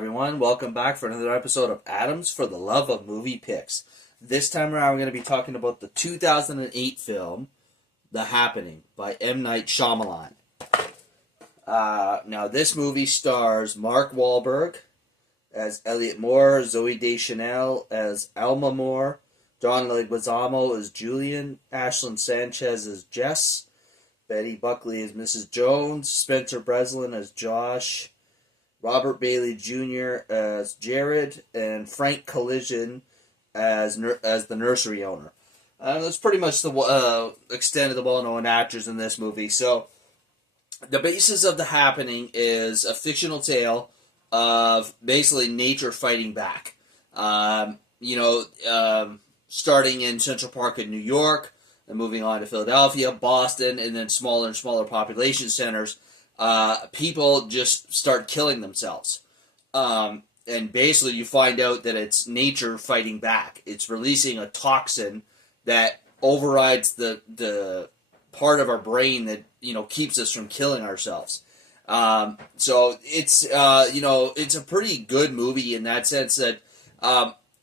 everyone. Welcome back for another episode of Adams for the Love of Movie Picks. This time around, we're going to be talking about the 2008 film, The Happening, by M. Night Shyamalan. Now, this movie stars Mark Wahlberg as Elliot Moore, Zooey Deschanel as Alma Moore, John Leguizamo as Julian, Ashlyn Sanchez as Jess, Betty Buckley as Mrs. Jones, Spencer Breslin as Josh, Robert Bailey Jr. as Jared, and Frank Collision as the nursery owner. That's pretty much the extent of the well-known actors in this movie. So, the basis of The Happening is a fictional tale of basically nature fighting back. Starting in Central Park in New York, and moving on to Philadelphia, Boston, and then smaller and smaller population centers. People just start killing themselves. And basically you find out that it's nature fighting back. It's releasing a toxin that overrides the part of our brain that, keeps us from killing ourselves. So it's a pretty good movie in that sense that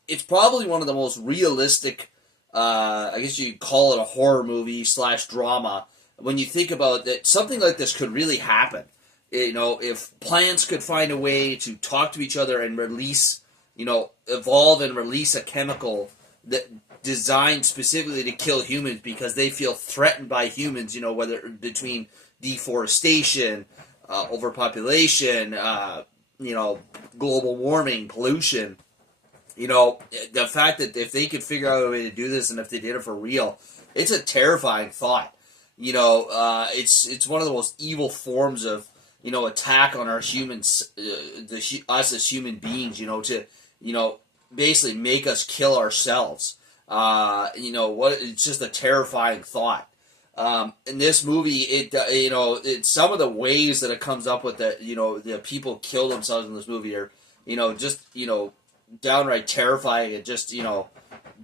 it's probably one of the most realistic, I guess you'd call it a horror movie / drama, when you think about that, something like this could really happen. If plants could find a way to talk to each other and release, evolve and release a chemical that designed specifically to kill humans because they feel threatened by humans, whether between deforestation, overpopulation, global warming, pollution. The fact that if they could figure out a way to do this and if they did it for real, it's a terrifying thought. It's one of the most evil forms of, attack on our humans, us as human beings, to, basically make us kill ourselves. It's just a terrifying thought. In this movie, it's some of the ways that it comes up with that, the people kill themselves in this movie are, downright terrifying and just,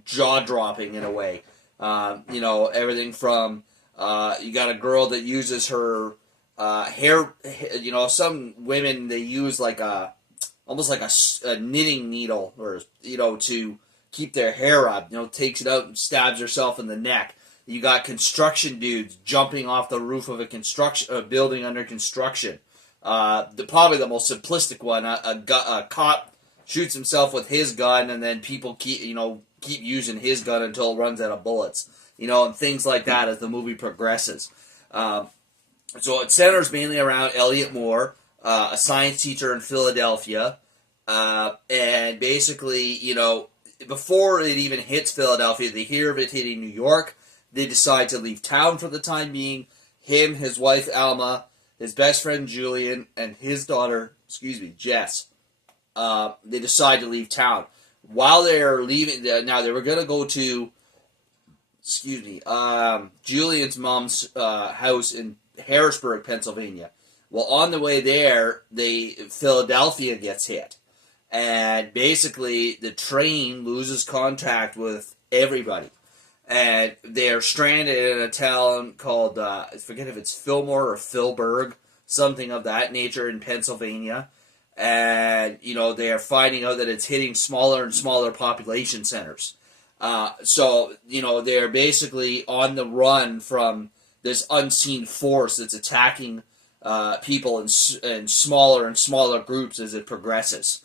jaw-dropping in a way. Everything from, you got a girl that uses her hair, some women, they use almost like a knitting needle, or, to keep their hair up, takes it out and stabs herself in the neck. You got construction dudes jumping off the roof of a building under construction. Probably the most simplistic one, a cop shoots himself with his gun, and then people keep using his gun until it runs out of bullets. And things like that as the movie progresses. So it centers mainly around Elliot Moore, a science teacher in Philadelphia. And basically, before it even hits Philadelphia, they hear of it hitting New York. They decide to leave town for the time being. Him, his wife, Alma, his best friend, Julian, and his daughter, Jess. They decide to leave town. While they're leaving, now they were going to go to Julian's mom's house in Harrisburg, Pennsylvania. Well, on the way there, Philadelphia gets hit. And basically, the train loses contact with everybody. And they're stranded in a town called, I forget if it's Fillmore or Philburg, something of that nature in Pennsylvania. And, they are finding out that it's hitting smaller and smaller population centers. So, they're basically on the run from this unseen force that's attacking people in smaller and smaller groups as it progresses.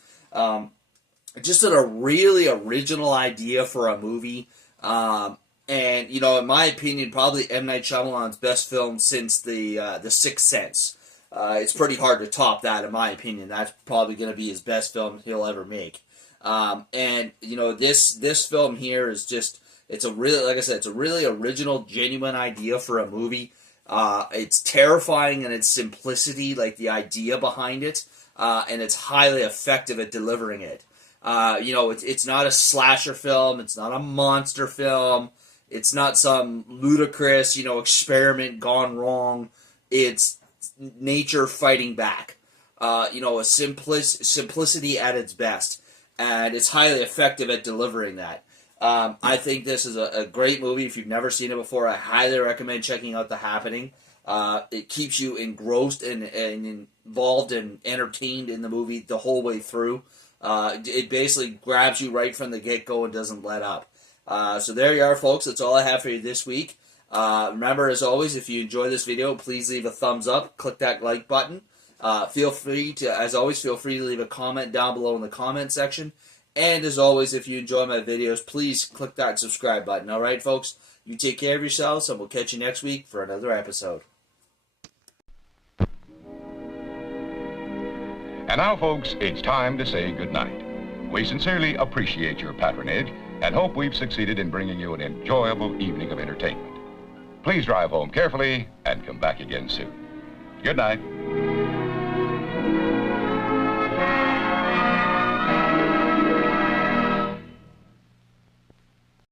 Just a really original idea for a movie. And, in my opinion, probably M. Night Shyamalan's best film since The Sixth Sense. It's pretty hard to top that, in my opinion. That's probably going to be his best film he'll ever make. And this film here is just, it's a really original, genuine idea for a movie. It's terrifying in its simplicity, like the idea behind it, and it's highly effective at delivering it. It's not a slasher film, it's not a monster film, it's not some ludicrous, experiment gone wrong. It's nature fighting back. A simplicity at its best. And it's highly effective at delivering that. I think this is a great movie. If you've never seen it before, I highly recommend checking out The Happening. It keeps you engrossed and involved and entertained in the movie the whole way through. It basically grabs you right from the get-go and doesn't let up. So there you are, folks. That's all I have for you this week. Remember, as always, if you enjoy this video, please leave a thumbs up. Click that like button. Feel free to leave a comment down below in the comment section. And as always, if you enjoy my videos, please click that subscribe button. All right, folks? You take care of yourselves, and we'll catch you next week for another episode. And now, folks, it's time to say goodnight. We sincerely appreciate your patronage and hope we've succeeded in bringing you an enjoyable evening of entertainment. Please drive home carefully and come back again soon. Good night.